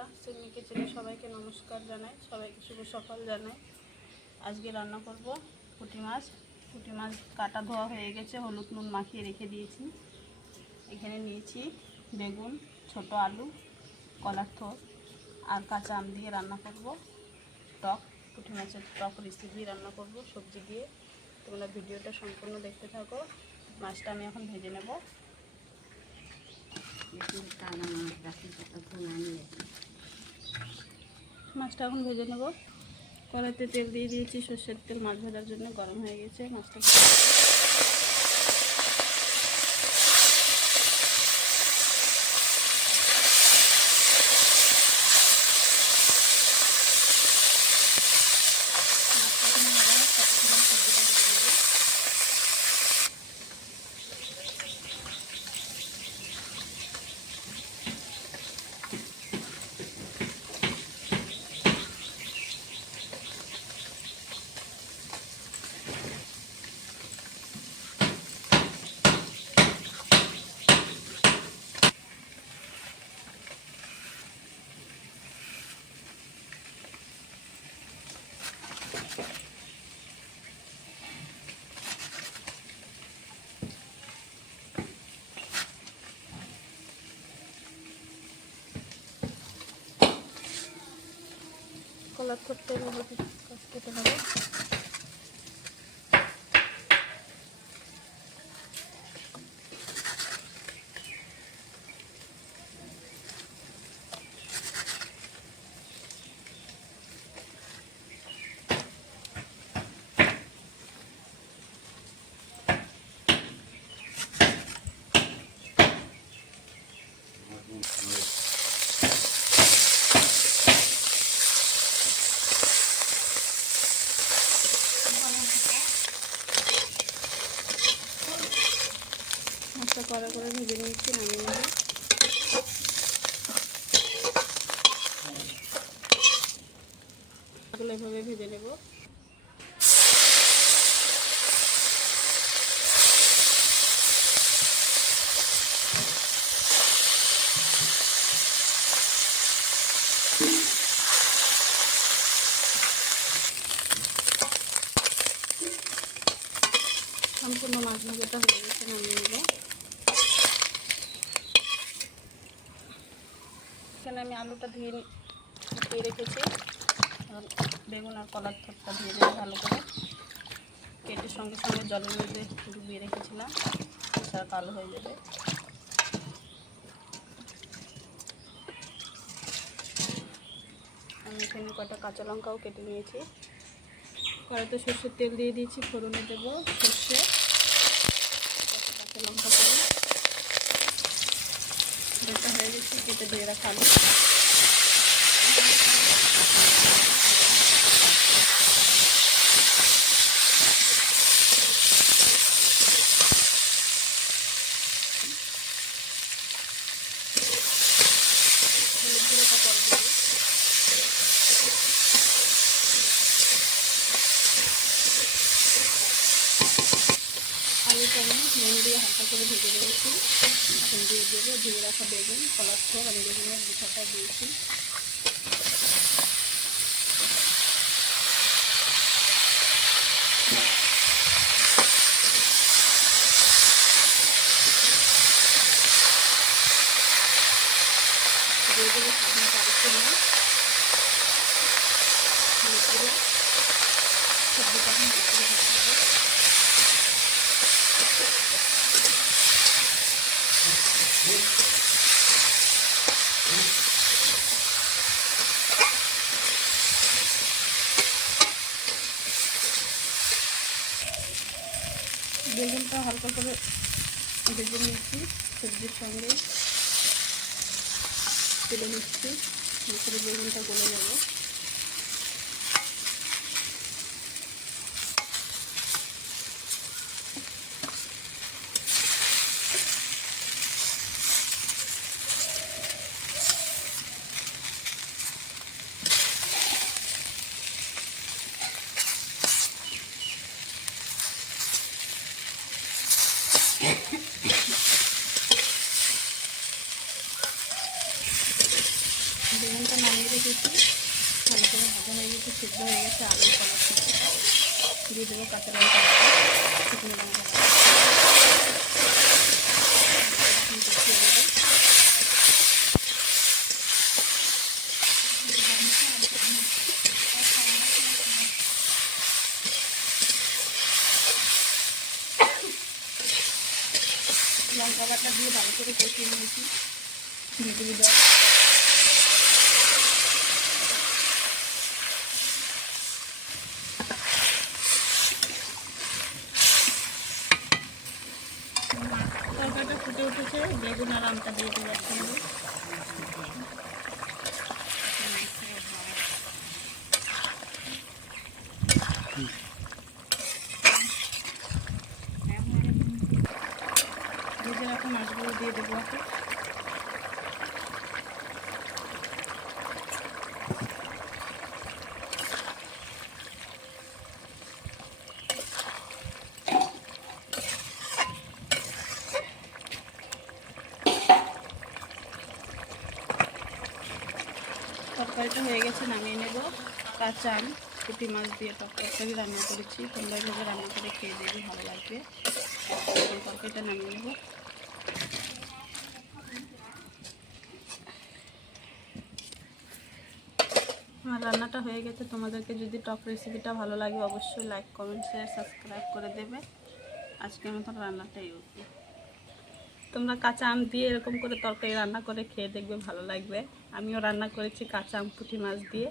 বন্ধুরা, সিডনি কিচেনে সবাইকে নমস্কার জানাই, সবাইকে শুভ সকাল জানাই। আজকে রান্না করব পুঁটি মাছ। পুঁটি মাছ কাটা ধোয়া হয়ে গেছে, হলুদ নুন মাখিয়ে রেখে দিয়েছি। এখানে নিয়েছি বেগুন, ছোট আলু, কলার থোড় আর কাঁচা আম দিয়ে রান্না করব টক। পুঁটি মাছের টক রেসিপি রান্না করব সবজি দিয়ে। তোমরা ভিডিওটা সম্পূর্ণ দেখতে থাকো। মাছটা আমি এখন ভেজে নেব। মাছটা এখন ভেজে নেব। কড়াইতে তেল দিয়ে দিয়েছি, সর্ষের তেল মাছ ভাজার জন্য গরম হয়ে গেছে। মাছটা কলার থোড়টা এভাবে কেটে নেব। মাছটা কড়া করে ভেজে নিচ্ছি, নামিয়ে নেব। এগুলো এভাবে ভেজে নেব। সম্পূর্ণ মাছ ভাজাটা হয়ে গেছে, নামিয়ে নেব। এখানে আমি আলুটা ধুয়ে রেখেছি। বেগুন আর কলার থোড়টা ধুয়ে দেবো ভালো করে। কেটে সঙ্গে সঙ্গে জলের মধ্যে ডুবিয়ে রেখেছিলাম, তার কালো হয়ে যাবে। আমি এখানে কটা কাঁচা লঙ্কাও কেটে নিয়েছি। কড়াইতে সর্ষের তেল দিয়ে দিয়েছি, ফোড়নে দেবো সর্ষে, কাঁচা লঙ্কা করে যেটা হয়ে গেছে কেটে দিয়ে রাখা আলু। আলুটা আমি নুন দিয়ে হালকা করে ভেজে দিয়েছি। এখন দিয়ে দেবো ধুয়ে রাখা বেগুন, কলার থোড়। আমি বেগুনের দুটাটা দিয়েছি। দিয়ে দেবো সাধারণ কারিতে নিয়ে সবজিটা এখন ভালো করে ভেজে নেবো। বেগুনটা হালকা করে ভেজে নিচ্ছি, সবজির সঙ্গে তুলে নিচ্ছি। ভিতরে বেগুনটা গলে যাবে। বেগুনটা নামিয়ে রেখেছি, ভালো করে ভাজা হয়ে গেছে, সিদ্ধ হয়ে গেছে, আলুর কালার দিয়ে দেবো কাঁচা লঙ্কা, শুকনো লঙ্কা লঙ্কা বাটা দিয়ে ভালো করে কষিয়ে নিয়েছি, দিয়ে দেবো জল। তরকারিটা ফুটে উঠেছে, বেগুন আর আমটা দিয়ে দেবো একসঙ্গে। ভেজে রাখা মাছগুলো দিয়ে দেবো ওকে। তরকারিটা হয়ে গেছে, নামিয়ে নেব। কাঁচা আম পুঁটি মাছ দিয়ে তরকারি রান্না করেছি, তোমরা এইভাবে রান্না করে খেয়ে দেখবে, ভালো লাগবে। তরকারিটা নামিয়ে নেব। আমার রান্নাটা হয়ে গেছে। তোমাদেরকে যদি টক রেসিপিটা ভালো লাগে অবশ্যই লাইক, কমেন্ট, শেয়ার, সাবস্ক্রাইব করে দেবে। আজকের মতন রান্নাটাই ওকে। তোমরা কাঁচা আম দিয়ে এরকম করে তরকারি রান্না করে খেয়ে দেখবে, ভালো লাগবে। আমিও রান্না করেছি কাঁচা আম পুঁটি মাছ দিয়ে।